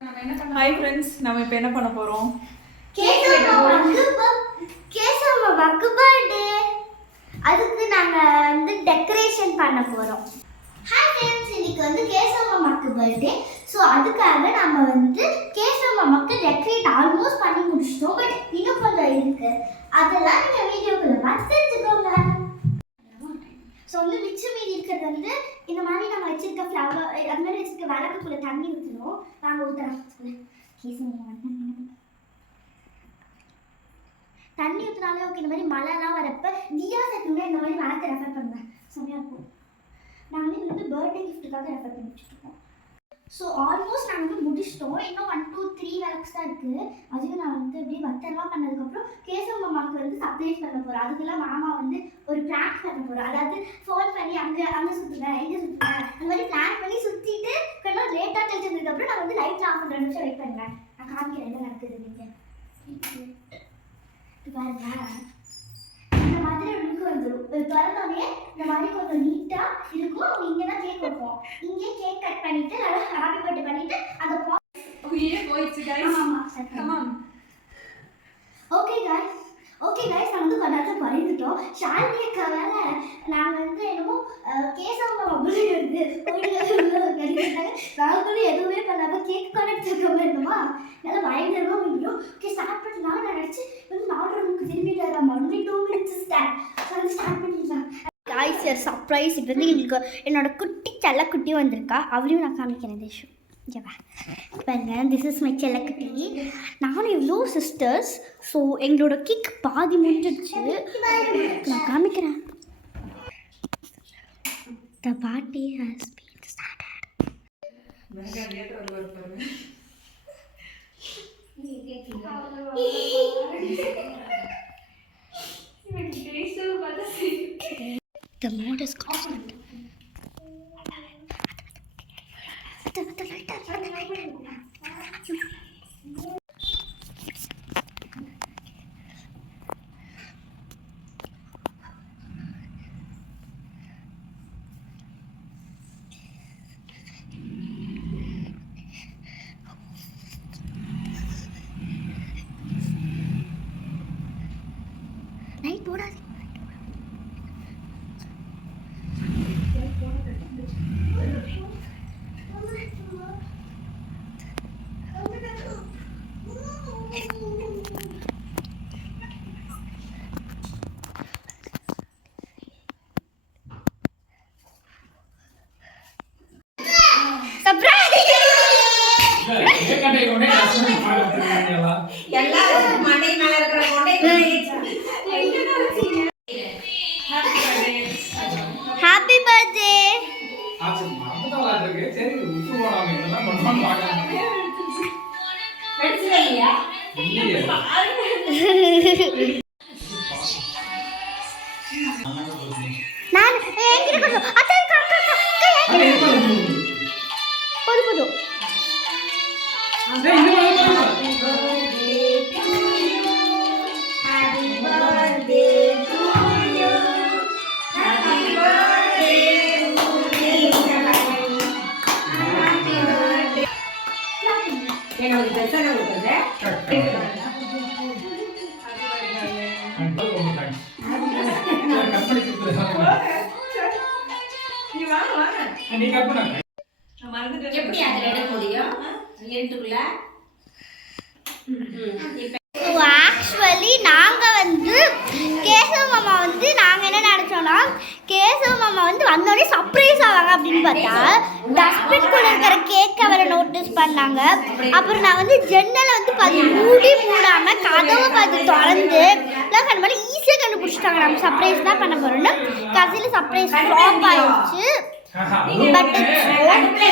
Hi friends, நம்ம இப்போ என்ன பண்ண போகிறோம்? கேசவம்மாக்கு பர்த்டே. அதுக்கு நாங்கள் வந்து டெக்கரேஷன் பண்ண போகிறோம். ஹாய் ஃப்ரெண்ட்ஸ், இன்னைக்கு வந்து கேசவம்மாக்கு பர்த்டே. ஸோ அதுக்காக நம்ம வந்து கேசவம்மாக்கு டெக்கரேட் ஆல்மோஸ்ட் பண்ணி முடிச்சிட்டோம். பட் இன்னும் கொஞ்சம் இருக்கு. அதெல்லாம் நீங்கள் வீடியோக்குள்ள பார்த்து தெரிஞ்சுக்கோங்க. ஸோ வந்து மிச்சம் மீதி இருக்கிறது வந்து இந்த மாதிரி நம்ம வச்சிருக்க ஃப்ளவர் அது மாதிரி வச்சிருக்க விளக்குக்குள்ள தண்ணி ஊற்றணும். நாங்கள் ஊற்றுறோம். தண்ணி ஊற்றினாலே ஓகே. இந்த மாதிரி மழைலாம் வரப்போ தியா செட்டுங்க இந்த மாதிரி விளக்கு ரெஃபர் பண்ணுவேன். செம்மையாக இருக்கும். நாங்கள் வந்து இது வந்து பர்த்டே கிஃப்ட்டுக்காக ரெஃபர் பண்ணி வச்சுருக்கோம். ஸோ ஆல்மோஸ்ட் நாங்கள் வந்து முடிச்சிட்டோம். இன்னும் 1 2 3 விளக்ஸ் தான் இருக்குது. அதுவும் நான் வந்து அப்படியே பத்தெல்லாம் பண்ணதுக்கப்புறம் கேசவம்மாவுக்கு வந்து சர்ப்ரைஸ் பண்ண போகிறோம். அதுக்கெல்லாம் மாமா வந்து ஒரு பிளான் பண்ண போகிறோம். அதாவது ஃபோன் பண்ணி அங்கே சுற்றுவேன் இங்கே சுற்றுவேன் அந்த மாதிரி பிளான் பண்ணி சுற்றிட்டு கொஞ்சம் லேட்டாக தெரிஞ்சதுக்கப்புறம் நான் வந்து லைட் ஆஃப் பண்ணுற நிமிஷம் வெயிட் பண்ணுவேன். நான் காமிக்கிறேன் என்ன நடக்குது. நீங்கள் பாருங்க, இந்த மாதிரி ஒரு லுக் வந்துடும். திறந்தோடனே இந்த மாதிரி கொஞ்சம் நீட்டாக இருக்கும். அவங்க இங்கே தான் கேக் வைப்போம். இங்கே கேக் கட் பண்ணிவிட்டு நல்லா ஹாப்பி பர்த்டே பண்ணிவிட்டு அந்த ஓகே கைஸ் நான் வந்து கொண்டாட்டம் பண்ணிட்டோம். ஷாலினியக்கா வேலை நாங்கள் வந்து என்னமோ கேசவம்மா அப்படி இருந்து நாங்களும் எதுவுமே பண்ணாமல் கேக் கொண்டாட்டு இருக்க இருந்தோமா. நல்லா பயங்கரமாக முடியும். ஓகே ஸ்டார்ட் பண்ணிடலாம். நான் நினச்சி வந்து 4 மணிக்கு திரும்பிட்டு மறுபடி 2 மினிட்ஸ் ஸ்டார்ட் பண்ணிடலாம். காய்ஸ் யார் சர்ப்ரைஸ். இப்போ வந்து எங்களுக்கு என்னோட குட்டி செல்லக்குட்டி வந்திருக்கா. அவரையும் நான் காமிக்கிறேன். தேஷம் பாருங்க, திஸ் இஸ் மை செல்லக்குட்டி. நானும் எவ்வளோ சிஸ்டர்ஸ். ஸோ எங்களோட கேக் பாதி முடிஞ்சிடுச்சு. நான் காமிக்கிறேன். The party has been started. The mood is constant. Night போடாது. Happy birthday. நான் எங்க போதும் எப்படி அதுல இட முடியும் இருட்டுக்குள்ள? ஆக்சுவலி நாங்கள் வந்து கேசவம்மா வந்து நாங்கள் என்ன நினச்சோன்னா கேசவம்மா வந்து வந்தோடனே சர்ப்ரைஸ் ஆவாங்க அப்படின்னு பார்த்தா டஸ்ட்பின்குள்ளே இருக்கிற கேக்கை வர நோட்டீஸ் பண்ணாங்க. அப்புறம் நான் வந்து ஜன்னலை வந்து மூடாமல் கதவை பார்த்து திறந்து அந்த மாதிரி ஈஸியாக கண்டுபிடிச்சிட்டாங்க. நம்ம சர்ப்ரைஸ் தான் பண்ண போகிறோம்னு. கடைசியில் சர்ப்ரைஸ் ஃப்ளாப் ஆயிடுச்சு. But it's okay.